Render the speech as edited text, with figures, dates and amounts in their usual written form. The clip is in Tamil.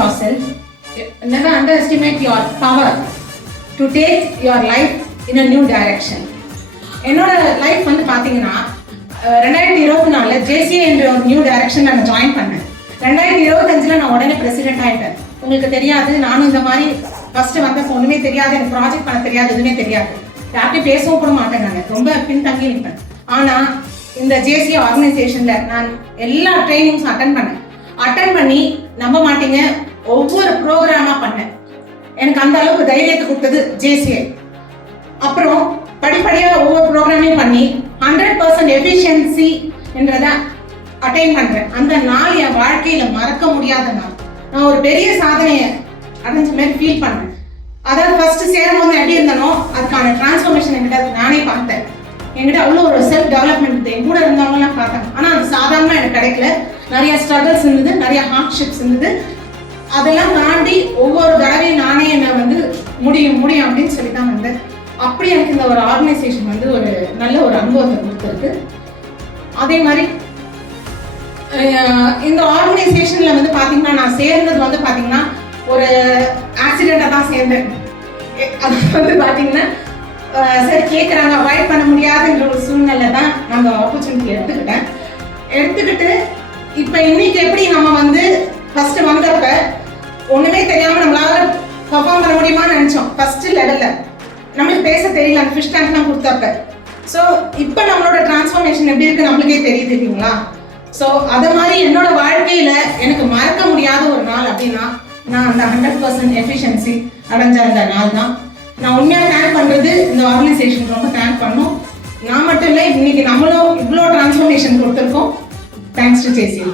yourself. Never underestimate your power to take your life in a new direction. என்னோட லைஃப் வந்து பார்த்தீங்கன்னா 2024 ஜேசிஏ என்ற ஒரு நியூ டைரக்ஷன் நான் ஜாயின் பண்ணேன். 2025 நான் உடனே பிரசிடென்ட் ஆகிட்டேன். உங்களுக்கு தெரியாது, நானும் இந்த மாதிரி ஃபர்ஸ்ட் வந்தப்போ ஒன்றுமே தெரியாது, எனக்கு ப்ராஜெக்ட் பண்ண தெரியாது, எதுவுமே தெரியாது, யார்கிட்டையும் பேசவும் கூட மாட்டேன், நான் ரொம்ப பின்தங்கி நிற்பேன். ஆனால் இந்த ஜேசிஏ ஆர்கனைசேஷனில் நான் எல்லா ட்ரைனிங்ஸும் அட்டன் பண்ணி நம்ப மாட்டீங்க, ஒவ்வொரு ப்ரோக்ராமாக பண்ணேன். எனக்கு அந்த அளவுக்கு தைரியத்தை கொடுத்தது ஜேசிஏ. அப்புறம் படிப்படியாக ஒவ்வொரு ப்ரோக்ராமையும் பண்ணி 100% எஃபிஷியன்சி என்றதை அட்டைன் பண்ணுறேன். அந்த நாள் என் வாழ்க்கையில் மறக்க முடியாத நாள். நான் ஒரு பெரிய சாதனையை அடைஞ்ச மாதிரி ஃபீல் பண்ணேன். அதாவது ஃபர்ஸ்ட் சேரும்போது எப்படி இருந்தனோ அதுக்கான டிரான்ஸ்ஃபர்மேஷன் என்கிட்ட நானே பார்த்தேன். என்கிட்ட அவ்வளோ ஒரு செல்ஃப் டெவலப்மெண்ட் என் கூட இருந்தவங்கலாம் பார்த்தாங்க. ஆனால் அது சாதாரணமாக எனக்கு கிடைக்கல. நிறைய ஸ்ட்ரகிள்ஸ் இருந்தது, நிறைய ஹார்ட்ஷிப்ஸ் இருந்தது. அதெல்லாம் தாண்டி ஒவ்வொரு தடவையும் நானே என்னை வந்து முடியும் அப்படின்னு சொல்லி தான் வந்தேன். அப்படி எனக்கு இந்த ஒரு ஆர்கனைசேஷன் வந்து ஒரு நல்ல ஒரு அனுபவத்தை கொடுத்துருக்கு. அதே மாதிரி இந்த ஆர்கனைசேஷனில் வந்து பார்த்தீங்கன்னா நான் சேர்ந்தது வந்து பார்த்தீங்கன்னா ஒரு ஆக்சிடெண்ட்டாக தான் சேர்ந்தேன். அது வந்து பார்த்தீங்கன்னா சரி கேட்குறாங்க, அவாய்ட் பண்ண முடியாதுன்ற ஒரு சூழ்நிலை தான் நாங்கள் ஆப்பர்ச்சுனிட்டி எடுத்துக்கிட்டு இப்போ இன்னைக்கு எப்படி நம்ம வந்து ஃபர்ஸ்ட் வந்தப்ப ஒன்றுமே தெரியாமல் நம்மளால பர்ஃபார்ம் பண்ண முடியுமான்னு நினச்சோம். ஃபர்ஸ்ட் லெவலில் நம்மளுக்கு பேச தெரியல, அந்த ஃபிஷ் டேங்க்லாம் கொடுத்தப்ப. ஸோ இப்போ நம்மளோட டிரான்ஸ்ஃபர்மேஷன் எப்படி இருக்கு நம்மளுக்கே தெரியுது இல்லைங்களா? ஸோ அதை மாதிரி என்னோட வாழ்க்கையில் எனக்கு மறக்க முடியாத ஒரு நாள் அப்படின்னா நான் அந்த 100% எஃபிஷியன்சி அடைஞ்ச அந்த நாள் தான். நான் உண்மையாக தேங்க் பண்ணுறது இந்த ஆர்கனைசேஷன் ரொம்ப தேங்க் பண்ணோம். நான் மட்டும் இல்லை, இன்னைக்கு நம்மளும் இவ்வளோ டிரான்ஸ்ஃபர்மேஷன் கொடுத்துருக்கோம். Thanks to JCA.